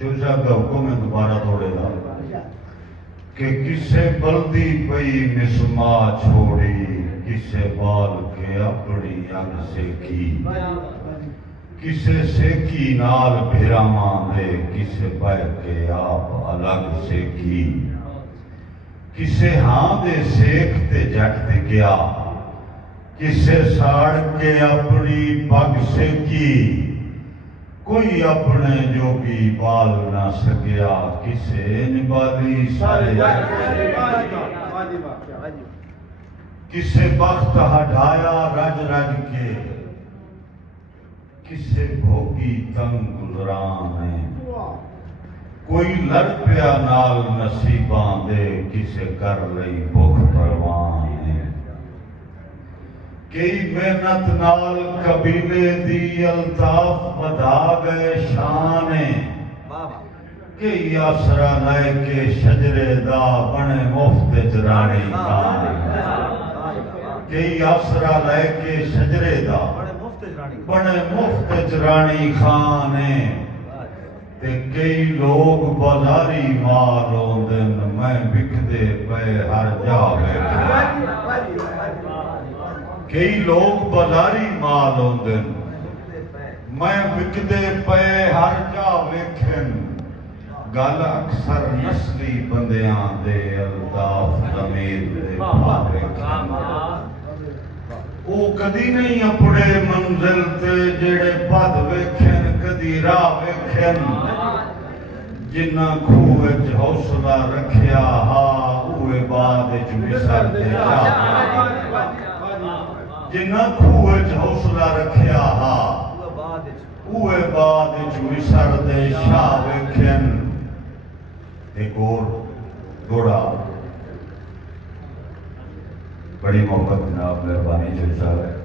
چل صاحب کا حکم ہے دوبارہ توڑے گا کہ کسے بلدی پئی مسما چھوڑی کسے بال کے اپنی اگ سے کی کسے سیکی نال بھیراواں دے کسے بہ کے آپ الگ سے کی کسے ہاں دے سیک تے جٹ تے گیا کسے ساڑ کے اپنی پگ سے کی کوئی اپنے جوگی بال نہ سکیا کسے نبالی سارے کسے بخت ہٹایا رج رج کے کسے بھوگی تنگ گزران ہے کوئی لڑ پیا نال نصیباں دے کسے کر لئی بھوک پروان ہے کئی محنت نال قبیلے دی الطاف بدا گئے شان ہے کئی آسرا لائے کے شجرے دا بنے مفت چرانی خان کئی آسرا لائے کے شجرے دا بنے مفت چرانی خان ہے تے کئی لوگ بازاری مال ہوندن میں بکدے پے ہر جا بیٹھے کئی لوگ بازاری مال ہوندن میں بکدے پے ہر جا ویکھن گل اکثر نسلی بندیاں دے الطاف ضمیر دے بھاوے او کدی نہیں اپنے منزل تے جڑے پد ویکھن کدی راہ ویکھن جنہ کھوہ وچ حوصلہ رکھیا ہا اوے بعد وچ وسر تے جا جنہ کھوہ وچ حوصلہ رکھیا ہا اوے بعد وچ وسر تے شاہ ویکھن ایک اور دوڑا بڑی محبت جناب مہربانی چلتا ہے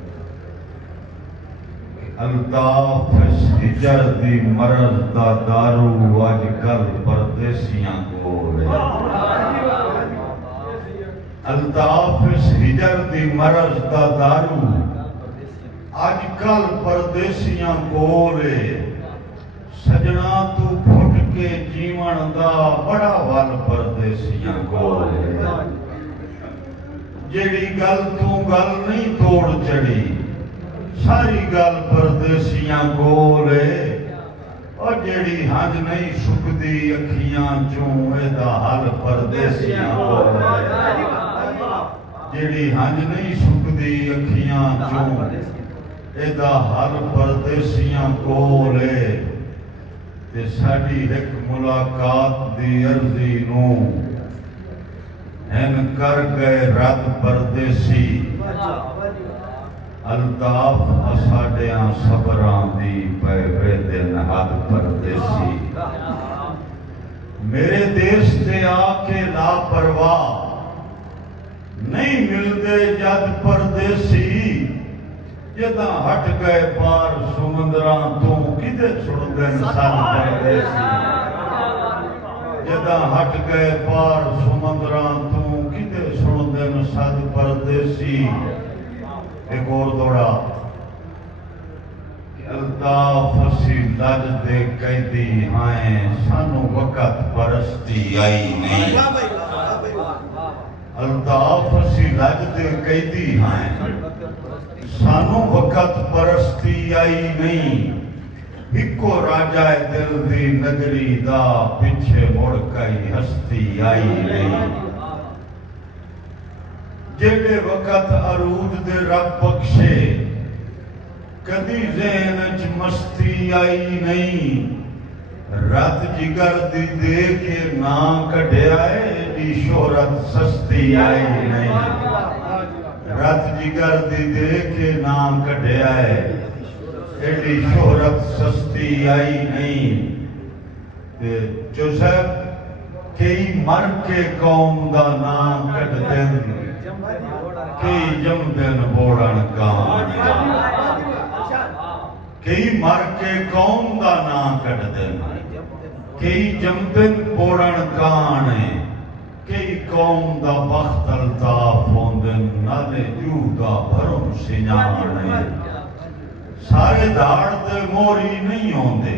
الطاف ہجر دی مرض دا دارو آج کل پردیسیاں کو رہے الطاف ہجر دی مرض دا دارو آج کل پردیسیاں کو رہے سجنا تو پھٹ کے جیون دا بڑا وال پردیسیاں کو رہے جیڑی گل تو گل نہیں توڑ چڑی ساری گل پردیسیاں گولے اور جیڑی ہنج نہیں سکدی اکھیاں چوں ایدہ حل پردیسیاں گولے جیڑی ہنج نہیں سکدی اکھیاں چوں ایدہ حل پردیسیاں گولے تے ساڑی ایک ملاقات دی عرضی نوں ہن کر گئے رد پردیسی الطاف اساڈیاں صبراں دی پے ویدے نہاد پردیسی میرے دیس تے آکے لاپرواہ نہیں ملدے جد پردیسی جداں ہٹ گئے پار سمندراں تو کدے چھڑ گئے سن پردیسی جداں ہٹ گئے پار سمندراں تو کدے سن دن سد پردیسی ایک اور دوڑا کہ الطاف اسی لج دے قیدی آئیں سانو وقت پرستی آئی نہیں الطاف اسی لج دے قیدی آئیں سانو وقت پرستی آئی نہیں ہکو راجائے دل دی نگری دا پچھے مڑ کئی ہستی آئی نہیں جیڑے وقت عروج دے رب بخشے کدی ذہن چ مستی آئی نہیں رات جگر دی دے کے نا کڈیا ایڈی شہرت سستی آئی نہیں رات جگر دی دے کے نا کڈیا ایڈی شہرت سستی آئی نہیں جو صاحب کئی مر کے قوم دا نام کٹ دن کئی جم دن بوڑن کان کئی مر کے قوم دا نام کٹ دن کئی جم دن بوڑن کان کئی قوم دا بخت الطاف ہوندن نالے جو دا بھرم سنان سارے دھاڑ دے موری نہیں ہوندے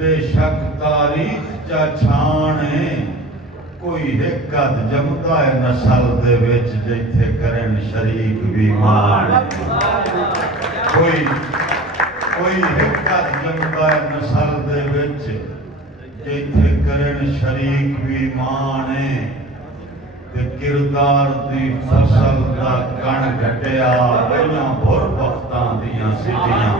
بے شک تاریخ چا چھانے کوئی ایک قد جمدا ہے نسل دے وچ جیتھے کرن شریک بیمار کوئی ایک قد جمدا ہے نسل دے وچ جیتھے کرن شریک بیمار تے کردار دی فصل دا کن گھٹیا گئیاں بھر وقتاں دیاں سٹیاں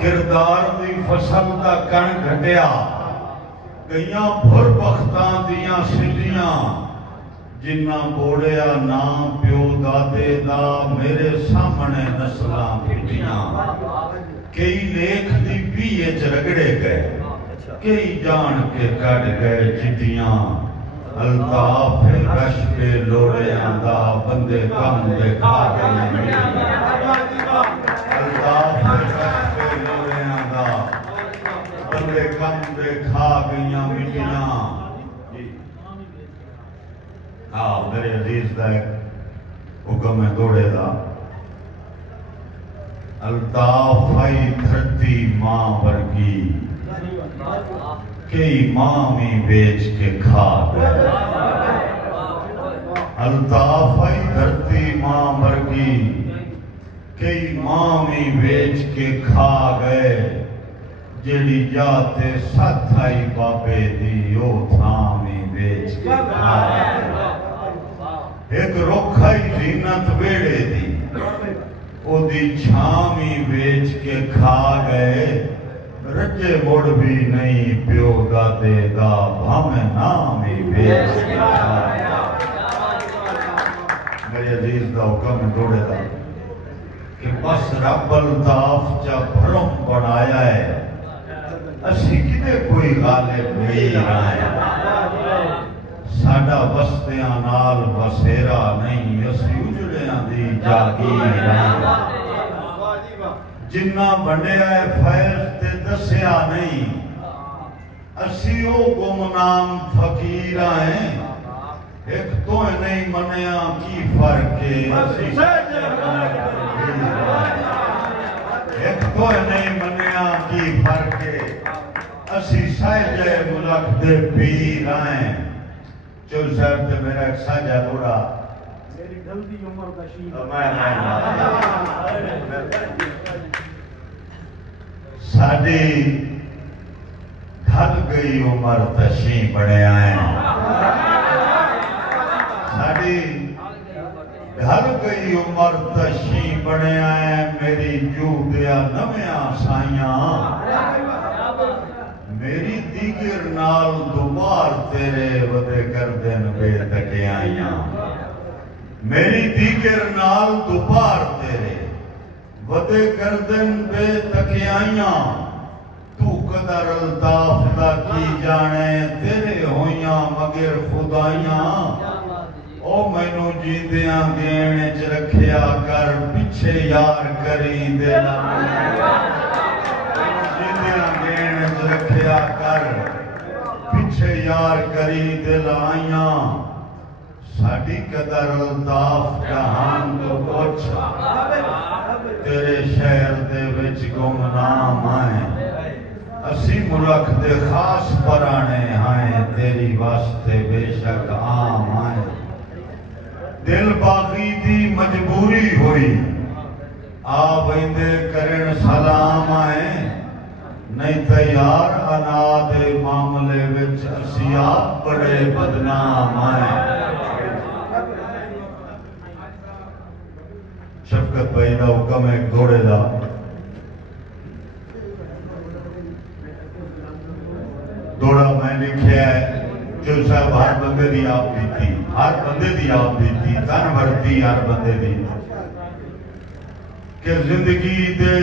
کردار دی فصل دا کن گھٹیا گئیاں بھر وقتاں دیاں سٹیاں جنہ بوڑیا نام پیو دادے دا میرے سامنے نسلاں پھٹیاں کئی لیکھ دی بیئے چ رگڑے گئے کئی جان کے کٹ گئے چٹیاں الطاف رش کے لوڑے آندہ بندے کم دے کھا گئے الطاف رش کے لوڑے آندہ بندے کم دے کھا گئیں مٹیاں میرے عزیز دا ایک حکم ہے دوڑے دا الطاف آئی دھرتی ماں ورگی کئی ماں بھی بیچ کے کھا گئے الطاف آئی دھرتی ماں ورگی کئی ماں بھی بیچ کے کھا گئے جیڑی جاتے ساتھ آئی بابے دی او تھاں بھی بیچ کے کھا گئے ایک رکھائی زینت بیڑے دی او دی چھاں بھی بیچ کے کھا گئے رجے مڑ بھی نہیں پیو دادے دا بھامے نام ہی بیچ کے کھا گئے میرے عزیز دا حکم دوڑے دا کہ بس رب الطاف چا بھرم بڑھایا ہے اسی کدے کوئی غالب نہیں آئے ساڑا بستیاں نال بسیرا نہیں اسی اجڑیاں دی جاگی نہیں جنہ بڑھے آئے فیض تے دسیا نہیں اسی او گمنام فقیر آئیں ایک تو نہیں منیا کی فرق ہے ایک تو نہیں منیا کی فرق ہے اسی سائجے ملک دے پیر آئیں چل صاحب تے میرا ایک سائجہ تھوڑا میری گلدی عمر تشیم ساڑی ڈھل گئی عمر تشیم بڑے آئیں ساڑی ڈھل گئی عمر تشیم بڑے آئیں میری جو دیا نمیاں سائیاں میری دیگر نال دوبار تیرے ودے گردن بے تکے آئیاں میری دیگر نال دوبار تیرے ودے گردن بے تکے آئیاں تو قدر الطاف دا کی جانے تیرے ہویاں مگر خدایاں او مینو جیندیاں دینے چ رکھیا کر پیچھے یار کری دینا رکھیا کر پیچھے یار کری دلائیاں ساڑی قدر الطاف جہان تو کچھ تیرے شہر دے وچ گمنام آئیں اسی ملک دے خاص پرانے آئیں تیری واسطے بے شک عام آئیں دل باقی دی مجبوری ہوئی آبیندے کرن سلام آئیں نہیں تیار انا دے معاملے وچ اسی آپ بڑے بدنام آئیں شفقت بھائی دا حکم ایک دوڑے دا دوڑا میں لکھیا ہے جو صاحب ہر بندے دی آپ دیتی ہر بندے دی آپ دیتی تن ورتی ہر بندے دی کہ زندگی دے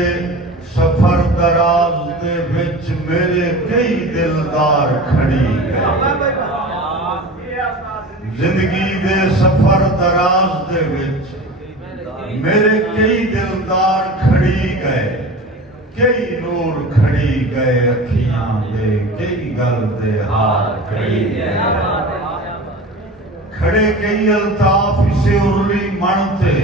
سفر دراز دے وچ میرے کئی دلدار کھڑی گئے زندگی دے سفر دراز دے وچ میرے کئی دلدار کھڑی گئے کئی نور کھڑی گئے اکھیاں دے کئی گل دے ہار کھڑی گئے کھڑے کئی الطاف سے ارلی منتے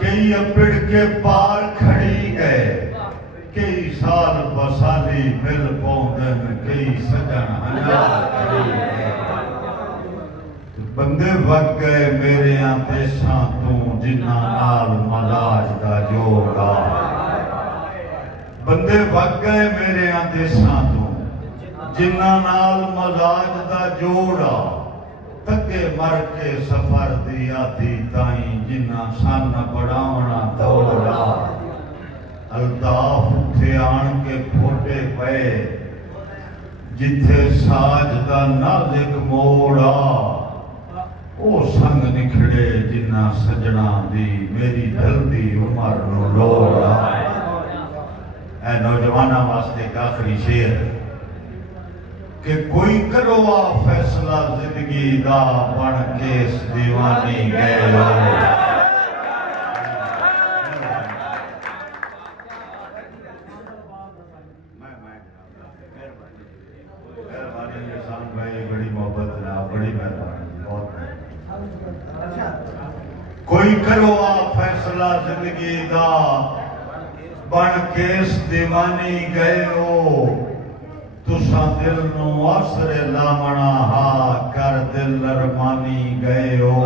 کئی اپڑ کے پار کھڑی گئے کئی سال بسالی مل پاؤندن کئی سجن ہنار کری بندے وقت گئے میرے دیساں تو جنہاں نال ملاج دا جوڑا بندے وقت گئے میرے دیساں تو جنہاں نال ملاج دا جوڑا تکے مر کے سفر دیا تھی تائیں جنہاں سن بڑھاونا دوڑا الطاف اٹھے آن کے پھوٹے پے جتھے ساج دا نازک موڑا او سنگ نکھڑے جنہاں سجنا دی میری دل دی عمر نو لوڑا اے نوجوانہ واسطے ایک آخری شعر کہ کوئی کرو فیصلہ زندگی دا بن کے اس دیوانی گئے ہو کوئی کرو فیصلہ زندگی دا بن کے اس دیوانی گئے ہو تساں دل نو آسر لامنا ہا کر دل ارمانی گئے ہو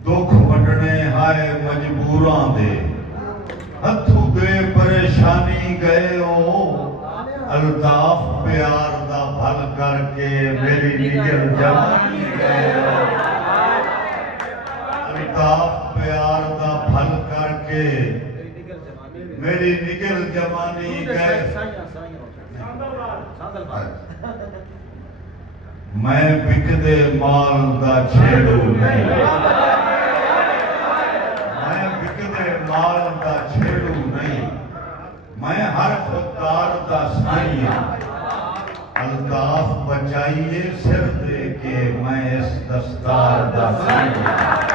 دکھ وڈنے ہائے مجبوراں دے ہتھوں دے پریشانی گئے ہو الطاف پیار دا بھل کر کے میری نگل جوانی گئے ہو الطاف پیار دا بھل کر کے میری نگل جوانی گئے میں بکدے مال دا چھیڑو نہیں میں بکدے مال دا چھیڑو نہیں میں ہر خوددار دا سائیاں الطاف بچائیے سر دے کے میں اس دستار دا سائیاں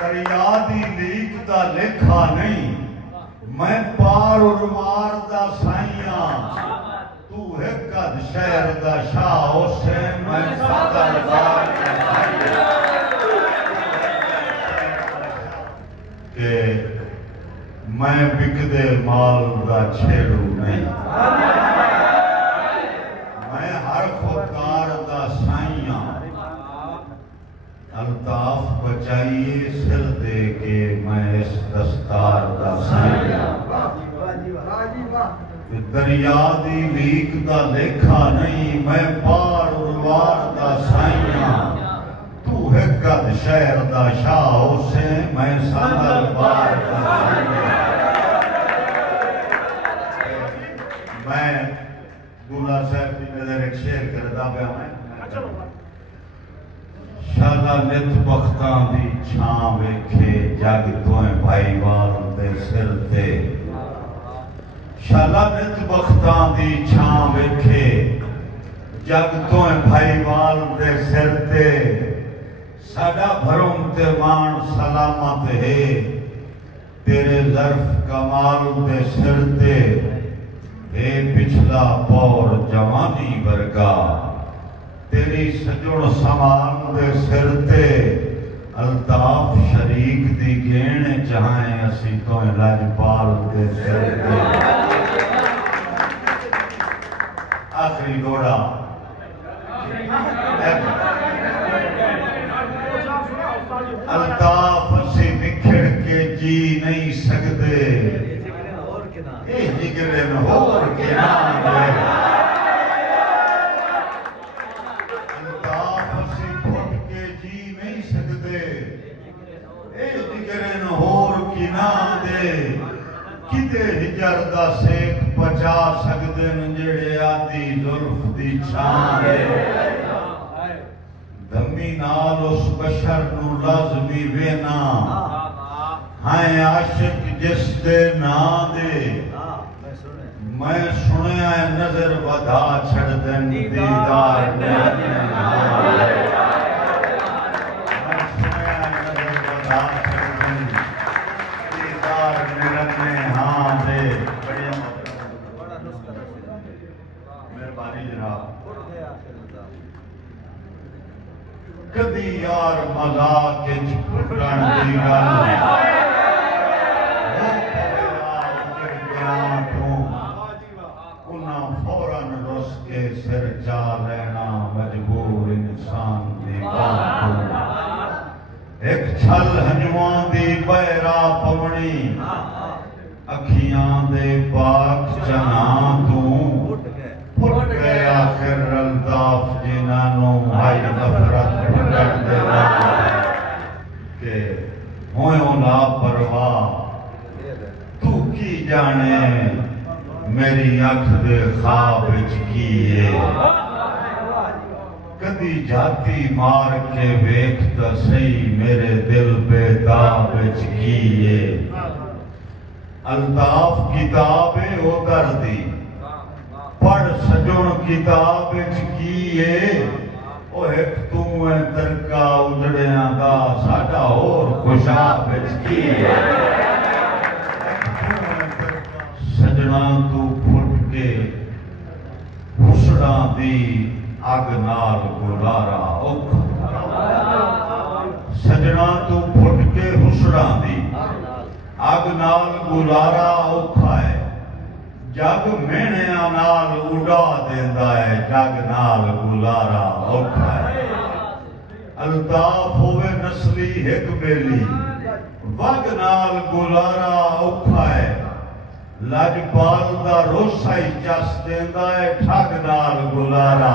دریا دی لیک دا لکھا نہیں میں پار اروار دا سائیاں تو ہے قد شہر دا شاہ اسے میں فضل بار دا سائیاں کہ میں بکدے مال دا چھیڑو نہیں میں ہر خودکار دا سائیاں الطاف بچائیے سر دے کے میں اس دستار دا سائیاں دریا دی لیک دا لکھا نہیں میں پار اروار دا سائیاں تو ہے قد شہر دا شاہ اسے میں سندر بار دا سائیاں میں گولا صاحب کی نظر ایک شعر کردا پیا میں شالا نت بختاں دی چھاں ویکھے جگ تویں بھائی وال دے سر تے شالا نت بختاں دی چھاں ویکھے جگ تویں بھائی وال دے سر تے ساڈا بھرم تے مان سلامت ہے تیرے ظرف کمال دے سر تے اے پچھلا پور جوانی ورگا تیری سجڑ سمال دے سر تے الطاف شریک دی گینے چاہیں اسی تو لاجپال دے سر تے آخری دوڑا الطاف اسی نکھڑ کے جی نہیں سکتے اے جگرن ہور کے نام دے الطاف اسی پھٹ کے جی نہیں سکتے اے جگرن ہور کی نام دے کتے ہجر دا سیک پچا سکتے جڑے آدھی ظلف دی چھان دے دمی نال اس بشر نو لازمی وینا ہائیں عاشق جس دے نا دے میں سنیا نظر ودا چھڑ دن دیدار میں سنیا نظر ودا چھڑ دن دیدار میں ہاں دے مہربانی جناب کدی یار مذاق وچ پھٹن دی گل सिर चा लेना मजबूर इंसान दी बात एक छल हंजुआं दी बहरा पवनी अखियां दे पाक चना तू फुट गया फिर अल्ताफ जिन्हां आई नफरत फुटण दे के होयो लापरवाह तू की जाने मेरी अख दे ख्वाब विच की है कदी जाती मार के वेख ता सही मेरे दिल बेताब विच की है अल्ताफ किताब है ओ दर्दी पढ़ सजण किताब विच की है ओ एक तू है तरका उजड़ियां दा साडा होर खुशाब विच की है सजना तू फुट के हुसड़ा दी अग नाल गुलारा सजना तू फुट के हुसड़ा दी अग नाल गुलारा औखा है जग मेहणियां नाल उड़ा देंदा है जग नाल गुलारा औखा है अल्ताफ होवे नस्ली एक बेली वग नाल गुलारा औखा है लजपाल दा रोसा ही चस देंदा है ठग नाल गुलारा